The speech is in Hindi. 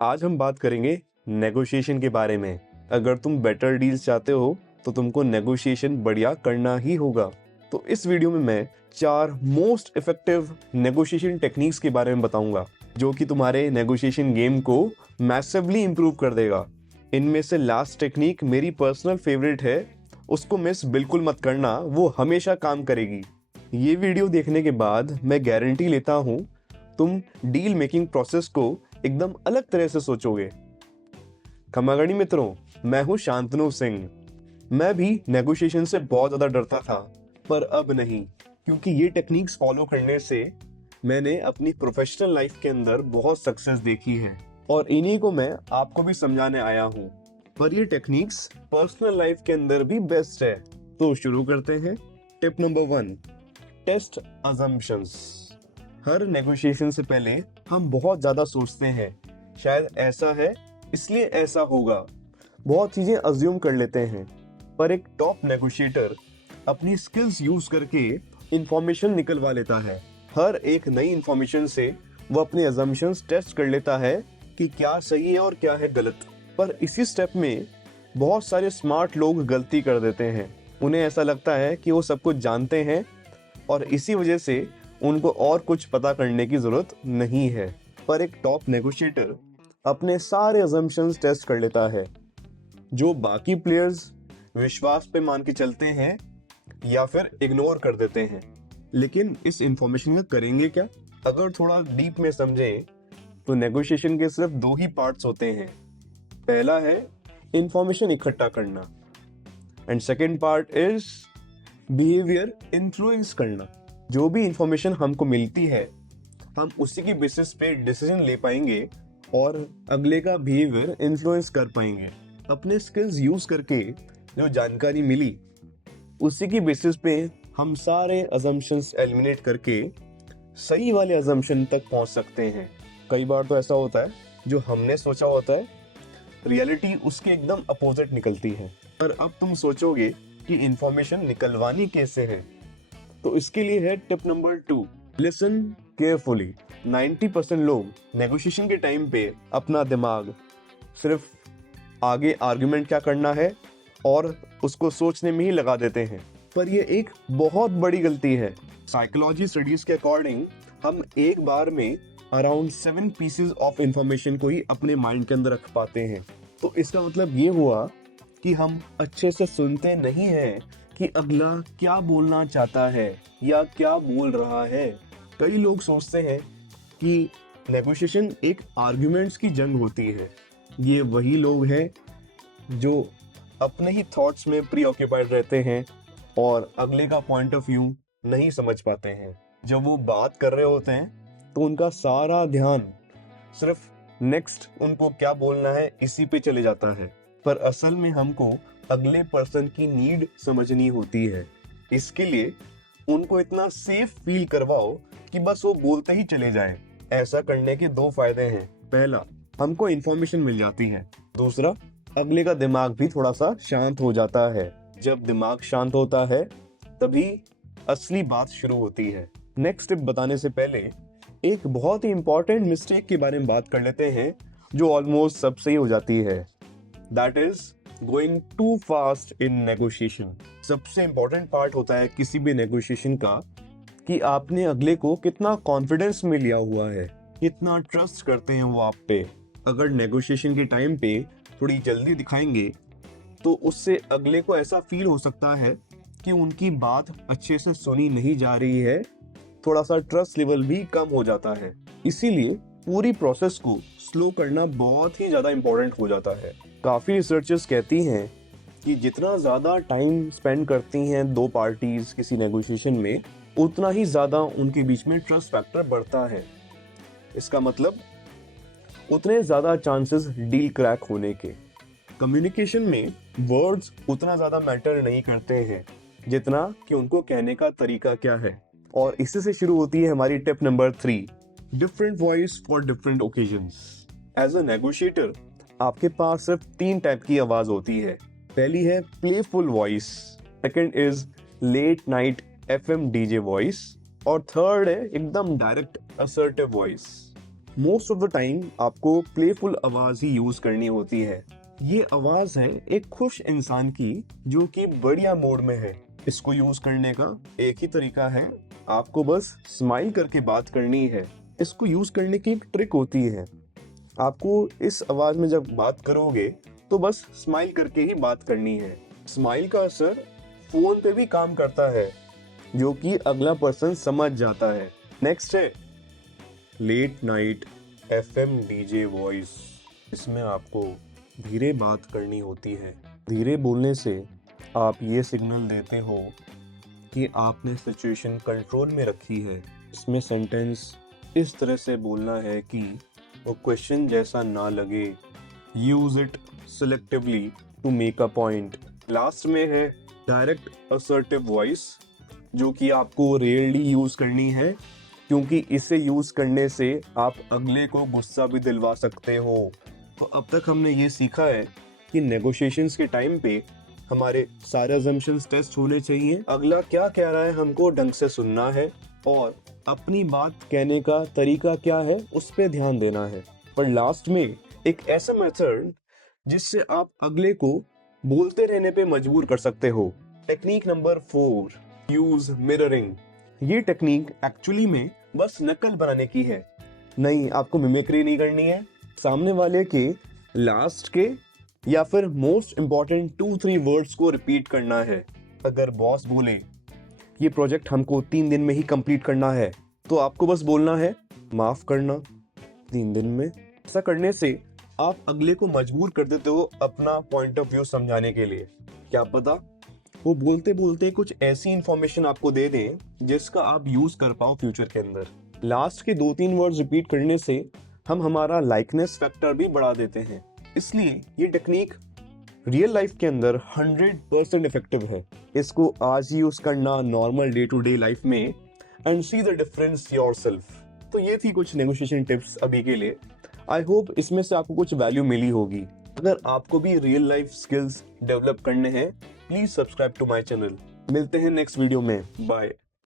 आज हम बात करेंगे नेगोशिएशन के बारे में। अगर तुम बेटर डील्स चाहते हो तो तुमको नेगोशिएशन बढ़िया करना ही होगा। तो इस वीडियो में मैं 4 मोस्ट इफेक्टिव नेगोशिएशन टेक्निक्स के बारे में बताऊंगा जो कि तुम्हारे नेगोशिएशन गेम को मैसिवली इंप्रूव कर देगा। इनमें से लास्ट टेक्निक मेरी पर्सनल फेवरेट है, उसको मिस बिल्कुल मत करना, वो हमेशा काम करेगी। ये वीडियो देखने के बाद मैं गारंटी लेता हूँ तुम डील मेकिंग प्रोसेस को एकदम अलग तरह से सोचोगे। खमागणी मित्रों, मैं हूं शांतनु सिंह। मैं भी नेगोशिएशन से बहुत ज्यादा डरता था, पर अब नहीं, क्योंकि ये टेक्निक्स फॉलो करने से मैंने अपनी प्रोफेशनल लाइफ के अंदर बहुत सक्सेस देखी है और इन्हीं को मैं आपको भी समझाने आया हूँ। पर ये टेक्निक्स पर्सनल लाइफ के अंदर भी बेस्ट है। तो शुरू करते हैं। Tip number 1, test assumptions. हर नेगोशिएशन से पहले हम बहुत ज़्यादा सोचते हैं, शायद ऐसा है इसलिए ऐसा होगा। बहुत चीज़ें अज्यूम कर लेते हैं, पर एक टॉप नेगोशिएटर अपनी स्किल्स यूज़ करके इंफॉर्मेशन निकलवा लेता है। हर एक नई इंफॉर्मेशन से वो अपने अजम्पशंस टेस्ट कर लेता है कि क्या सही है और क्या है गलत। पर इसी स्टेप में बहुत सारे स्मार्ट लोग गलती कर देते हैं। उन्हें ऐसा लगता है कि वो सब कुछ जानते हैं और इसी वजह से उनको और कुछ पता करने की जरूरत नहीं है। पर एक टॉप नेगोशिएटर अपने सारे अजम्पशंस टेस्ट कर लेता है, जो बाकी प्लेयर्स विश्वास पे मान के चलते हैं या फिर इग्नोर कर देते हैं। लेकिन इस इंफॉर्मेशन का करेंगे क्या? अगर थोड़ा डीप में समझें तो नेगोशिएशन के सिर्फ 2 ही पार्ट्स होते हैं। पहला है इंफॉर्मेशन इकट्ठा करना and second part is behaviour influence करना। जो भी इंफॉर्मेशन हमको मिलती है हम उसी की बेसिस पे डिसीजन ले पाएंगे और अगले का बिहेवियर इन्फ्लुएंस कर पाएंगे। अपने स्किल्स यूज करके जो जानकारी मिली उसी की बेसिस पे हम सारे अजम्पशंस एलिमिनेट करके सही वाले अजम्पशन तक पहुंच सकते हैं। कई बार तो ऐसा होता है जो हमने सोचा होता है रियलिटी उसके एकदम अपोजिट निकलती है। पर अब तुम सोचोगे कि इंफॉर्मेशन निकलवानी कैसे है, तो इसके लिए है टिप नंबर 2, लिसन केयरफुली। 90% लोग नेगोशिएशन के टाइम पे अपना दिमाग सिर्फ आगे आर्गुमेंट क्या करना है और उसको सोचने में ही लगा देते हैं, पर ये एक बहुत बड़ी गलती है। साइकोलॉजी स्टडीज के अकॉर्डिंग हम एक बार में अराउंड 7 पीसेस ऑफ इंफॉर्मेशन को ही अपने माइंड के अंदर रख पाते हैं। तो इसका मतलब ये हुआ कि हम अच्छे से सुनते नहीं हैं कि अगला क्या बोलना चाहता है या क्या बोल रहा है। कई लोग सोचते हैं कि नेगोशिएशन एक आर्गुमेंट्स की जंग होती है। ये वही लोग हैं जो अपने ही थॉट्स में प्रीऑक्यूपाइड रहते हैं और अगले का पॉइंट ऑफ व्यू नहीं समझ पाते हैं। जब वो बात कर रहे होते हैं तो उनका सारा ध्यान सिर्फ नेक्स्ट उनको क्या बोलना है इसी पे चले जाता है। पर असल में हमको अगले पर्सन की नीड समझनी होती है। इसके लिए उनको इतना सेफ फील करवाओ कि बस वो बोलते ही चले जाएं। ऐसा करने के 2 फायदे हैं। पहला, हमको इंफॉर्मेशन मिल जाती है। दूसरा, अगले का दिमाग भी थोड़ा सा शांत हो जाता है। जब दिमाग शांत होता है तभी असली बात शुरू होती है। नेक्स्ट टिप बताने से पहले एक बहुत ही इंपॉर्टेंट मिस्टेक के बारे में बात कर लेते हैं जो ऑलमोस्ट सबसे ही हो जाती है। That is going too fast in negotiation. सबसे इंपॉर्टेंट पार्ट होता है किसी भी नेगोशिएशन का कि आपने अगले को कितना कॉन्फिडेंस में लिया हुआ है, कितना ट्रस्ट करते हैं वो आप पे। अगर नेगोशिएशन के टाइम पे थोड़ी जल्दी दिखाएंगे तो उससे अगले को ऐसा फील हो सकता है कि उनकी बात अच्छे से सुनी नहीं जा रही है, थोड़ा सा ट्रस्ट लेवल भी कम हो जाता है। इसीलिए पूरी प्रोसेस को स्लो करना बहुत ही ज्यादा इंपॉर्टेंट हो जाता है। काफी रिसर्चर्स कहती हैं कि जितना ज्यादा टाइम स्पेंड करती हैं 2 पार्टीज किसी नेगोशिएशन में, उतना ही ज्यादा उनके बीच में ट्रस्ट फैक्टर बढ़ता है। इसका मतलब उतने ज्यादा चांसेस डील क्रैक होने के। कम्युनिकेशन में वर्ड्स उतना ज्यादा मैटर नहीं करते हैं जितना कि उनको कहने का तरीका क्या है। और इसी से शुरू होती है हमारी tip number 3, different voice for different occasions. As a negotiator आपके पास सिर्फ 3 टाइप की आवाज होती है। पहली है playful voice, second is late night FM DJ voice और थर्ड है एकदम direct assertive voice. Most of the time आपको प्लेफुल आवाज ही यूज करनी होती है। ये आवाज है एक खुश इंसान की जो कि बढ़िया मूड में है। इसको यूज करने का एक ही तरीका है, आपको बस स्माइल करके बात करनी है। इसको यूज करने की एक ट्रिक होती है, आपको इस आवाज में जब बात करोगे तो बस स्माइल करके ही बात करनी है। स्माइल का असर फोन पे भी काम करता है, जो कि अगला पर्सन समझ जाता है। नेक्स्ट है late night FM DJ voice. इसमें आपको धीरे बात करनी होती है। धीरे बोलने से आप ये सिग्नल देते हो कि आपने सिचुएशन कंट्रोल में रखी है। इसमें सेंटेंस इस तरह से बोलना है कि वो क्वेश्चन जैसा ना लगे। Use it selectively to make a point. Last में है डायरेक्ट असर्टिव वॉइस, जो कि आपको रेयरली यूज करनी है, क्योंकि इसे यूज करने से आप अगले को गुस्सा भी दिलवा सकते हो। तो अब तक हमने ये सीखा है कि नेगोशिएशंस के टाइम पे हमारे सारे अजम्पशंस टेस्ट होने चाहिए। अगला क्या कह रहा है हमको ढंग से सुनना है, और अपनी बात कहने का तरीका क्या है उस पे ध्यान देना है। पर लास्ट में एक ऐसा मेथड जिससे आप अगले को बोलते रहने पे मजबूर कर सकते हो। Technique number 4, use mirroring. ये टेक्निक एक्चुअली में बस नकल बनाने की है। नहीं, आपको मिमिक्री नहीं करनी है। सामने वाले के लास्ट के या फिर मोस्ट इंपॉर्टेंट 2-3 वर्ड्स को रिपीट करना है। अगर बॉस बोले ये प्रोजेक्ट हमको 3 दिन में ही कंप्लीट करना है, तो आपको बस बोलना है माफ करना 3 दिन में। ऐसा करने से आप अगले को मजबूर कर देते हो अपना पॉइंट ऑफ व्यू समझाने के लिए। क्या पता वो बोलते बोलते कुछ ऐसी इंफॉर्मेशन आपको दे दें जिसका आप यूज कर पाओ फ्यूचर के अंदर। लास्ट के 2-3 वर्ड्स रिपीट करने से हम हमारा लाइकनेस फैक्टर भी बढ़ा देते हैं। इसलिए ये टेक्निक रियल लाइफ के अंदर 100% इफेक्टिव है। इसको आज ही यूज करना normal day to day life में, and see the difference yourself. तो ये थी कुछ नेगोशिएशन टिप्स अभी के लिए। आई होप इसमें से आपको कुछ वैल्यू मिली होगी। अगर आपको भी रियल लाइफ स्किल्स डेवलप करने हैं, please subscribe to my channel. मिलते हैं नेक्स्ट वीडियो में। बाय।